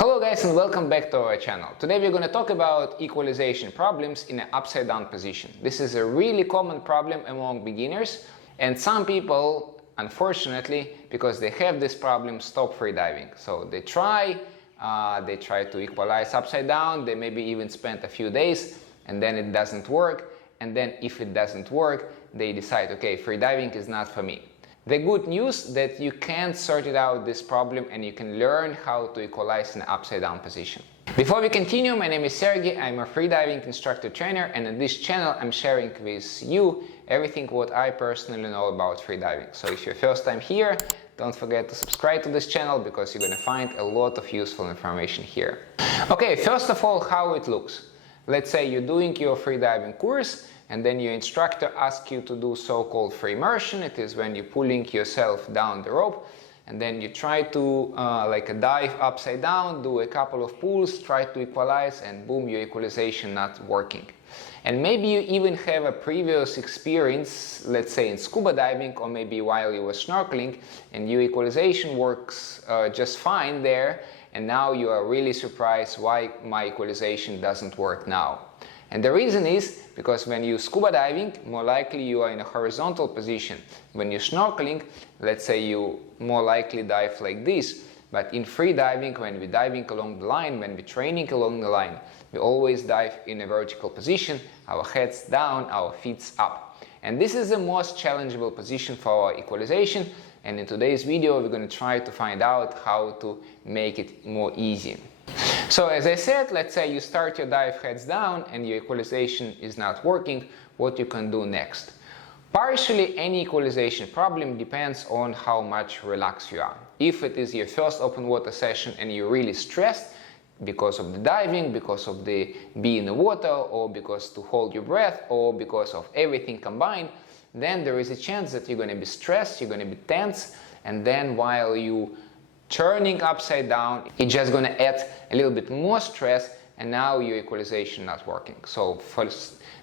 Hello guys and welcome back to our channel. Today we're going to talk about equalization problems in an upside down position. This is a really common problem among beginners, and some people, unfortunately, because they have this problem, stop freediving. So they try to equalize upside down, they maybe even spend a few days and then it doesn't work, and then if it doesn't work they decide, okay, freediving is not for me. The good news that you can sort it out this problem and you can learn how to equalize in an upside down position. Before we continue, my name is Sergey, I'm a freediving instructor trainer, and on this channel I'm sharing with you everything what I personally know about freediving. So if you're first time here, don't forget to subscribe to this channel because you're gonna find a lot of useful information here. Okay, first of all, how it looks. Let's say you're doing your freediving course and then your instructor asks you to do so-called free immersion. It is when you're pulling yourself down the rope and then you try to like a dive upside down, do a couple of pulls, try to equalize, and boom, your equalization not working. And maybe you even have a previous experience, let's say in scuba diving or maybe while you were snorkeling, and your equalization works just fine there, and now you are really surprised why my equalization doesn't work now. And the reason is because when you scuba diving, more likely you are in a horizontal position. When you're snorkeling, let's say you more likely dive like this. But in free diving, when we're diving along the line, when we're training along the line, we always dive in a vertical position, our heads down, our feet up. And this is the most challengeable position for our equalization. And in today's video, we're going to try to find out how to make it more easy. So as I said, let's say you start your dive heads down and your equalization is not working, what you can do next. Partially any equalization problem depends on how much relaxed you are. If it is your first open water session and you're really stressed because of the diving, because of the being in the water, or because to hold your breath, or because of everything combined, then there is a chance that you're going to be stressed, you're going to be tense, and then while you turning upside down, it's just going to add a little bit more stress, and now your equalization not working. So for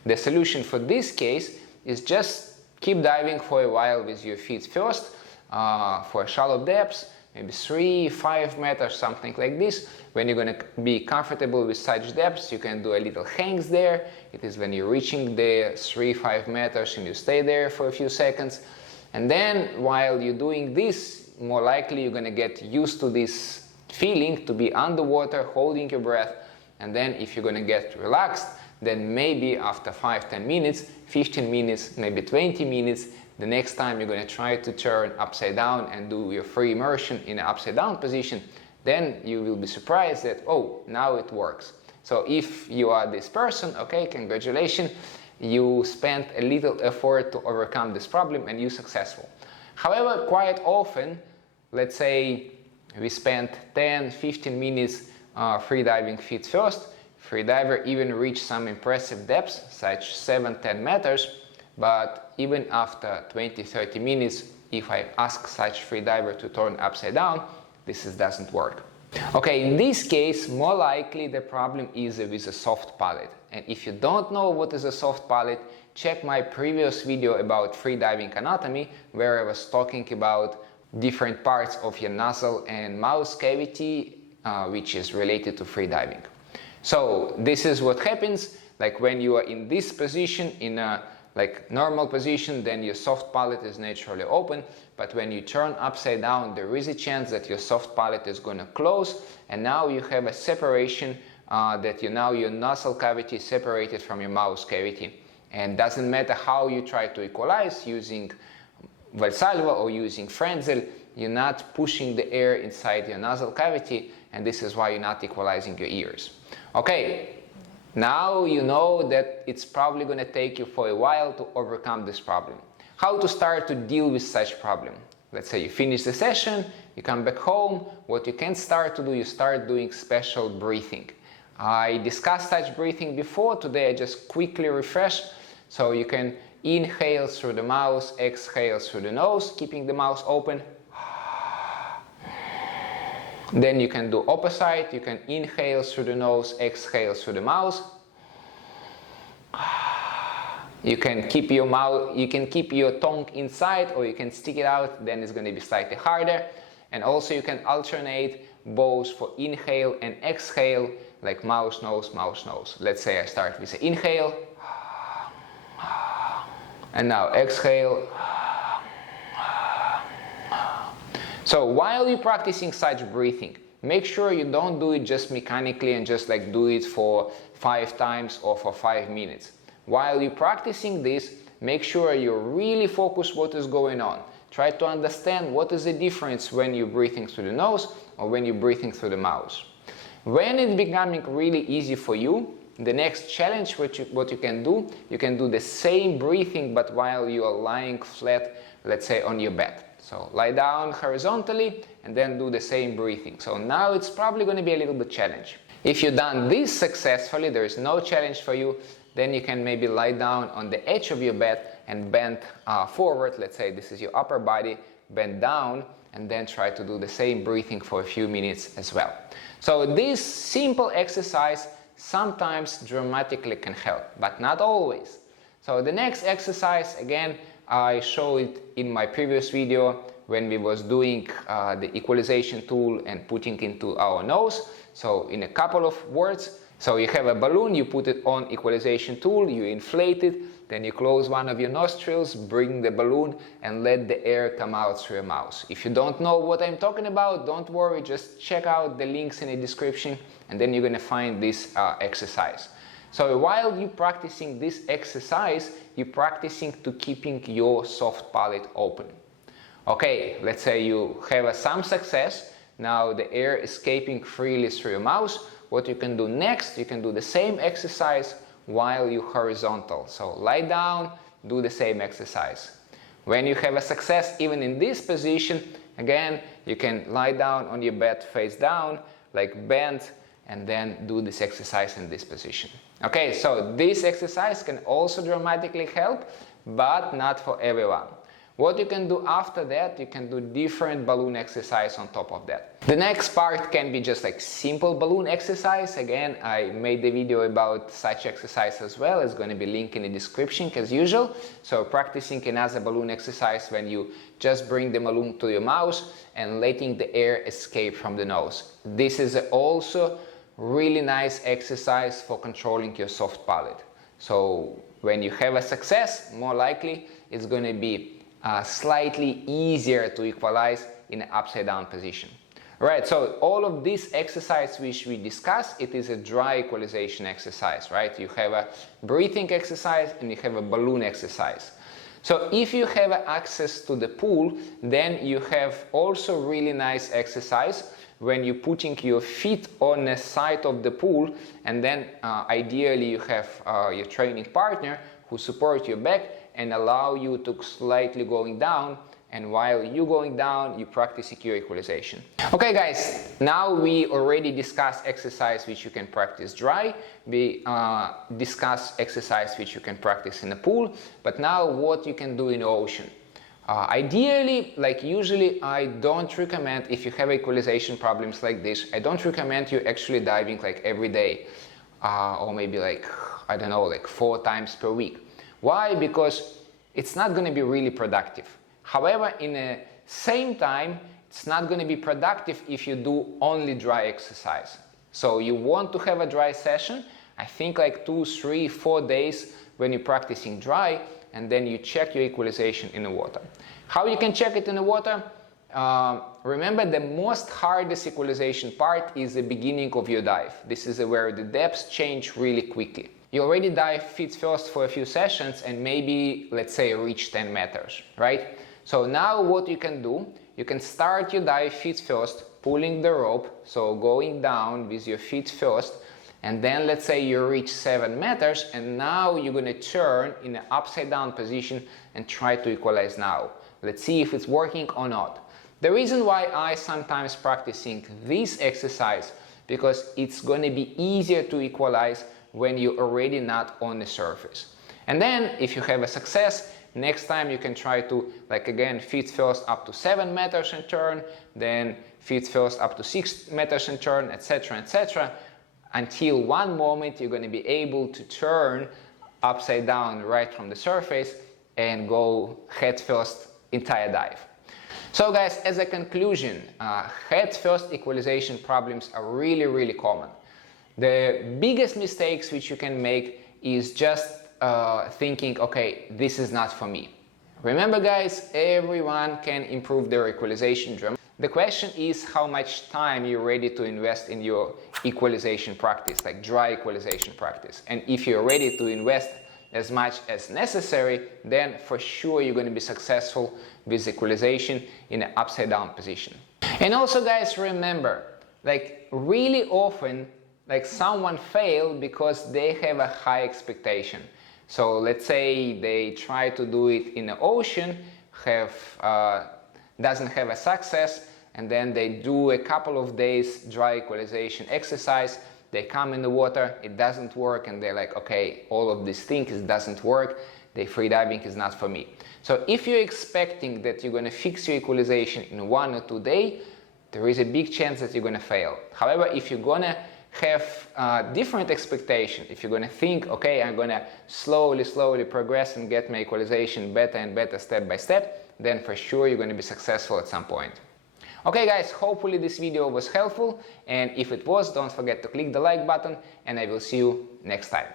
the solution for this case is just keep diving for a while with your feet first, for shallow depths, maybe 3-5 meters, something like this. When you're going to be comfortable with such depths, you can do a little hangs there. It is when you're reaching the 3-5 meters and you stay there for a few seconds. And then while you're doing this, more likely you're going to get used to this feeling to be underwater, holding your breath. And then if you're going to get relaxed, then maybe after 5-10 minutes, 15 minutes, maybe 20 minutes, the next time you're going to try to turn upside down and do your free immersion in an upside down position, then you will be surprised that, oh, now it works. So if you are this person, okay, congratulations, you spent a little effort to overcome this problem and you're successful. However, quite often, let's say we spent 10-15 minutes freediving feet first, freediver even reach some impressive depths, such 7-10 meters, but even after 20-30 minutes, if I ask such freediver to turn upside down, this doesn't work. Okay, in this case, more likely the problem is with a soft palate. And if you don't know what is a soft palate, check my previous video about freediving anatomy, where I was talking about different parts of your nostril and mouth cavity, which is related to freediving. So this is what happens, like when you are in this position, in a like normal position, then your soft palate is naturally open, but when you turn upside down, there is a chance that your soft palate is going to close, and now you have a separation that now your nasal cavity is separated from your mouth cavity. And doesn't matter how you try to equalize using Valsalva or using Frenzel, you're not pushing the air inside your nasal cavity, and this is why you're not equalizing your ears. Okay, now you know that it's probably going to take you for a while to overcome this problem. How to start to deal with such problem? Let's say you finish the session, you come back home, what you can start to do, you start doing special breathing. I discussed such breathing before, today I just quickly refresh. So you can inhale through the mouth, exhale through the nose, keeping the mouth open. Then you can do opposite, you can inhale through the nose, exhale through the mouth. You can keep your tongue inside, or you can stick it out, then it's going to be slightly harder. And also you can alternate both for inhale and exhale, like mouse, nose, mouse, nose. Let's say I start with an inhale, and now exhale. So while you're practicing such breathing, make sure you don't do it just mechanically and just like do it for 5 times or for 5 minutes. While you're practicing this, make sure you really focus what is going on. Try to understand what is the difference when you're breathing through the nose or when you're breathing through the mouth. When it's becoming really easy for you, the next challenge, what you can do the same breathing but while you are lying flat, let's say on your bed. So lie down horizontally and then do the same breathing. So now it's probably going to be a little bit challenge. If you've done this successfully, there is no challenge for you, then you can maybe lie down on the edge of your bed and bend forward. Let's say this is your upper body, bend down, and then try to do the same breathing for a few minutes as well. So this simple exercise sometimes dramatically can help, but not always. So the next exercise, again, I showed it in my previous video when we was doing the equalization tool and putting into our nose. So in a couple of words, so you have a balloon, you put it on equalization tool, you inflate it, then you close one of your nostrils, bring the balloon and let the air come out through your mouth. If you don't know what I'm talking about, don't worry, just check out the links in the description and then you're gonna find this exercise. So while you're practicing this exercise, you're practicing to keeping your soft palate open. Okay, let's say you have some success, now the air escaping freely through your mouth. What you can do next, you can do the same exercise while you're horizontal. So lie down, do the same exercise. When you have a success even in this position, again, you can lie down on your bed face down, like bend, and then do this exercise in this position. Okay, so this exercise can also dramatically help, but not for everyone. What you can do after that, you can do different balloon exercise on top of that. The next part can be just like simple balloon exercise. Again, I made the video about such exercise as well. It's going to be linked in the description as usual. So practicing another balloon exercise when you just bring the balloon to your mouth and letting the air escape from the nose. This is also really nice exercise for controlling your soft palate. So when you have a success, more likely it's going to be slightly easier to equalize in an upside down position. Right, so all of this exercise which we discussed, it is a dry equalization exercise, right? You have a breathing exercise and you have a balloon exercise. So if you have access to the pool, then you have also really nice exercise when you're putting your feet on the side of the pool, and then ideally you have your training partner who support your back and allow you to slightly going down, and while you're going down, you practice secure equalization. Okay guys, now we already discussed exercise which you can practice dry, we discussed exercise which you can practice in the pool, but now what you can do in the ocean. Ideally, like usually I don't recommend, if you have equalization problems like this, I don't recommend you actually diving like every day, or maybe like, I don't know, like 4 times per week. Why? Because it's not going to be really productive. However, in the same time, it's not going to be productive if you do only dry exercise. So you want to have a dry session, I think like 2, 3, 4 days when you're practicing dry, and then you check your equalization in the water. How you can check it in the water? Remember, the most hardest equalization part is the beginning of your dive. This is where the depths change really quickly. You already dive feet first for a few sessions and maybe, let's say, reach 10 meters, right? So now what you can do, you can start your dive feet first, pulling the rope, so going down with your feet first, and then let's say you reach 7 meters, and now you're going to turn in an upside down position and try to equalize now. Let's see if it's working or not. The reason why I sometimes practicing this exercise, because it's going to be easier to equalize when you're already not on the surface. And then if you have a success, next time you can try to, like again, feet first up to 7 meters and turn, then feet first up to 6 meters and turn, etc., etc., until one moment you're going to be able to turn upside down right from the surface and go head first entire dive. So guys, as a conclusion, head-first equalization problems are really common. The biggest mistakes which you can make is just thinking, okay, this is not for me. Remember guys, everyone can improve their equalization drum. The question is how much time you're ready to invest in your equalization practice, like dry equalization practice. And if you're ready to invest as much as necessary, then for sure you're going to be successful with equalization in an upside down position. And also guys, remember, like really often, like someone failed because they have a high expectation. So let's say they try to do it in the ocean, doesn't have a success, and then they do a couple of days dry equalization exercise, they come in the water, it doesn't work, and they're like, okay, all of these things doesn't work, the freediving is not for me. So if you're expecting that you're going to fix your equalization in 1 or 2 days, there is a big chance that you're going to fail. However, if you're going to have different expectation, if you're going to think, okay, I'm going to slowly progress and get my equalization better and better step by step, then for sure you're going to be successful at some point. Okay guys, hopefully this video was helpful, and if it was, don't forget to click the like button, and I will see you next time.